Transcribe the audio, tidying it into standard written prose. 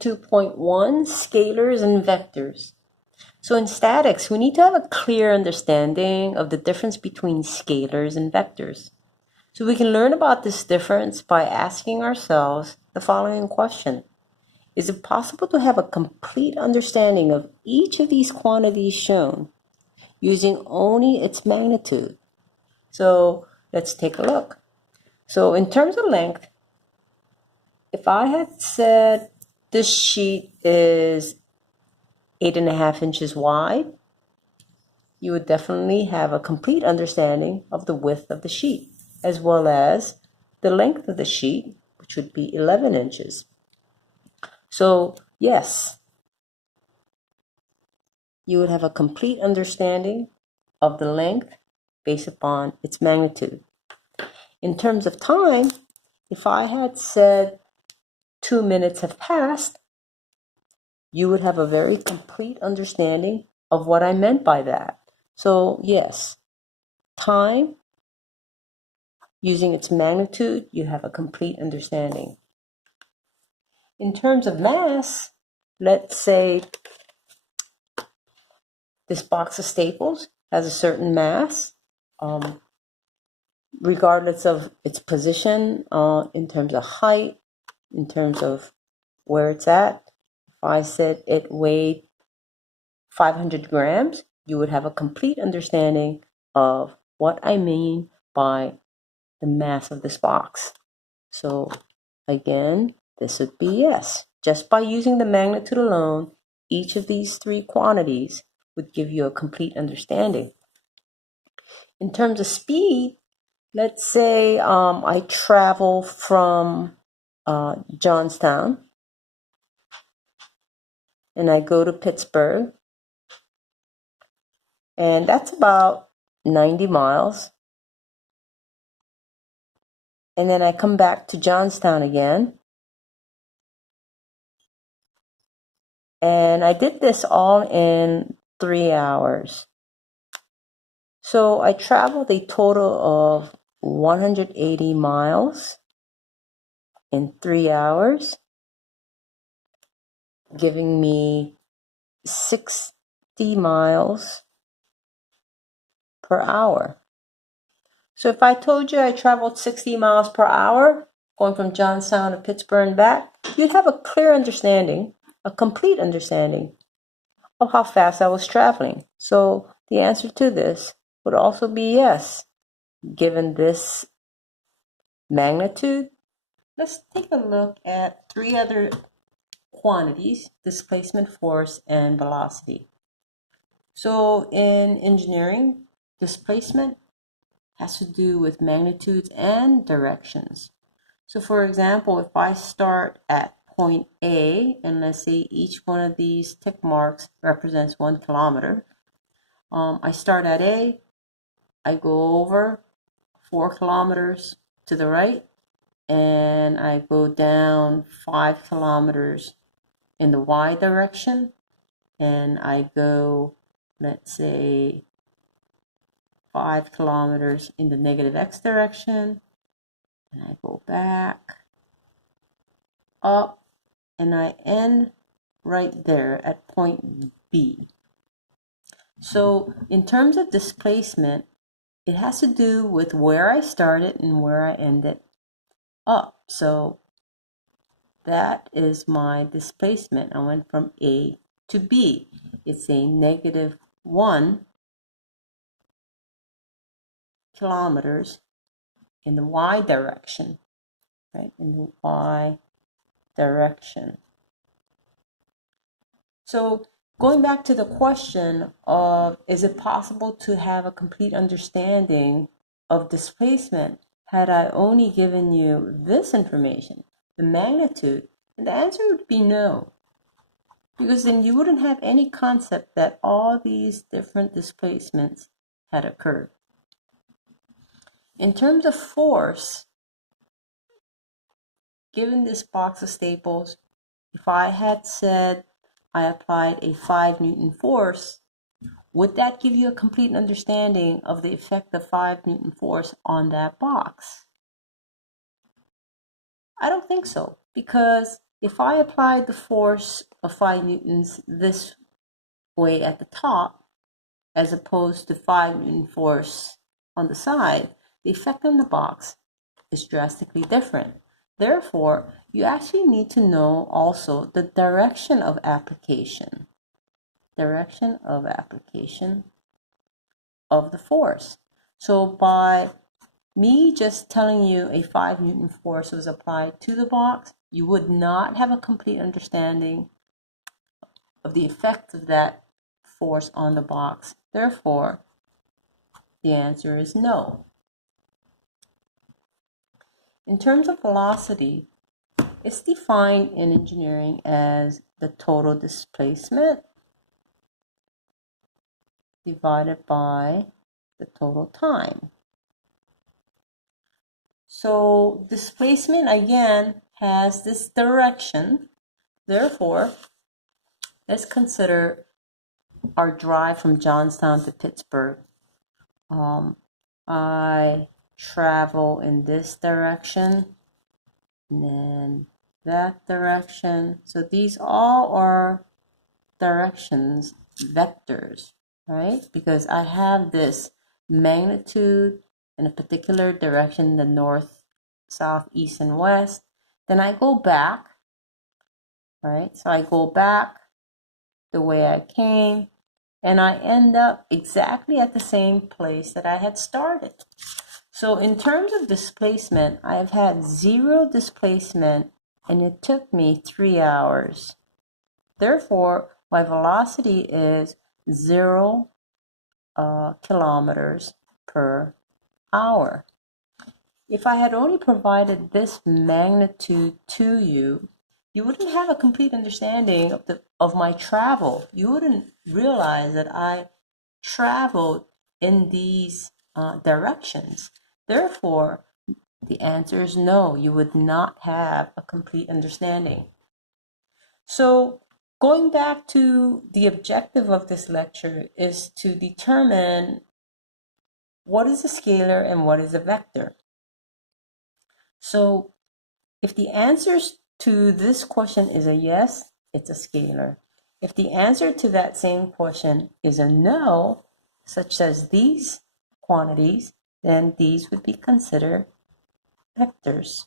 2.1, Scalars and Vectors. So in statics, we need to have a clear understanding of the difference between scalars and vectors. So we can learn about this difference by asking ourselves the following question. Is it possible to have a complete understanding of each of these quantities shown using only its magnitude? So let's take a look. So in terms of length, if I had said this sheet is 8.5 inches wide, you would definitely have a complete understanding of the width of the sheet, as well as the length of the sheet, which would be 11 inches. So yes, you would have a complete understanding of the length based upon its magnitude. In terms of time, if I had said 2 minutes have passed, you would have a very complete understanding of what I meant by that. So yes, time, using its magnitude, you have a complete understanding. In terms of mass, let's say this box of staples has a certain mass, regardless of its position, in terms of height, in terms of where it's at. If I said it weighed 500 grams, you would have a complete understanding of what I mean by the mass of this box. So again, this would be yes. Just by using the magnitude alone, each of these three quantities would give you a complete understanding. In terms of speed, let's say I travel from Johnstown and I go to Pittsburgh, and that's about 90 miles. And then I come back to Johnstown again. And I did this all in 3 hours. So I traveled a total of 180 miles in 3 hours, giving me 60 miles per hour. So if I told you I traveled 60 miles per hour, going from Johnstown to Pittsburgh and back, you'd have a clear understanding, a complete understanding of how fast I was traveling. So the answer to this would also be yes. Given this magnitude, let's take a look at three other quantities: displacement, force, and velocity. So in engineering, displacement has to do with magnitudes and directions. So for example, if I start at point A, and let's say each one of these tick marks represents 1 kilometer, I start at A, I go over 4 kilometers to the right, and I go down 5 kilometers in the Y direction, and I go, let's say, 5 kilometers in the negative X direction, and I go back, up, and I end right there at point B. So in terms of displacement, it has to do with where I started and where I ended up. So that is my displacement. I went from A to B. It's a negative 1 kilometers in the Y direction, right? In the Y direction. So going back to the question of, is it possible to have a complete understanding of displacement had I only given you this information, the magnitude? And the answer would be no, because then you wouldn't have any concept that all these different displacements had occurred. In terms of force, given this box of staples, if I had said I applied a 5 Newton force, would that give you a complete understanding of the effect of 5 Newton force on that box? I don't think so, because if I applied the force of 5 newtons this way at the top, as opposed to 5 Newton force on the side, the effect on the box is drastically different. Therefore, you actually need to know also the direction of application. Direction of application of the force. So by me just telling you a 5 Newton force was applied to the box, you would not have a complete understanding of the effect of that force on the box. Therefore, the answer is no. In terms of velocity, it's defined in engineering as the total displacement divided by the total time. So displacement again has this direction. Therefore, let's consider our drive from Johnstown to Pittsburgh. I travel in this direction and then that direction. So these all are directions, vectors, right? Because I have this magnitude in a particular direction, the north, south, east, and west. Then I go back, right? So I go back the way I came, and I end up exactly at the same place that I had started. So in terms of displacement, I've had 0 displacement, and it took me 3 hours. Therefore, my velocity is 0 kilometers per hour. If I had only provided this magnitude to you, you wouldn't have a complete understanding of my travel. You wouldn't realize that I traveled in these directions. Therefore, the answer is no. You would not have a complete understanding. So going back to the objective of this lecture is to determine what is a scalar and what is a vector. So if the answer to this question is a yes, it's a scalar. If the answer to that same question is a no, such as these quantities, then these would be considered vectors.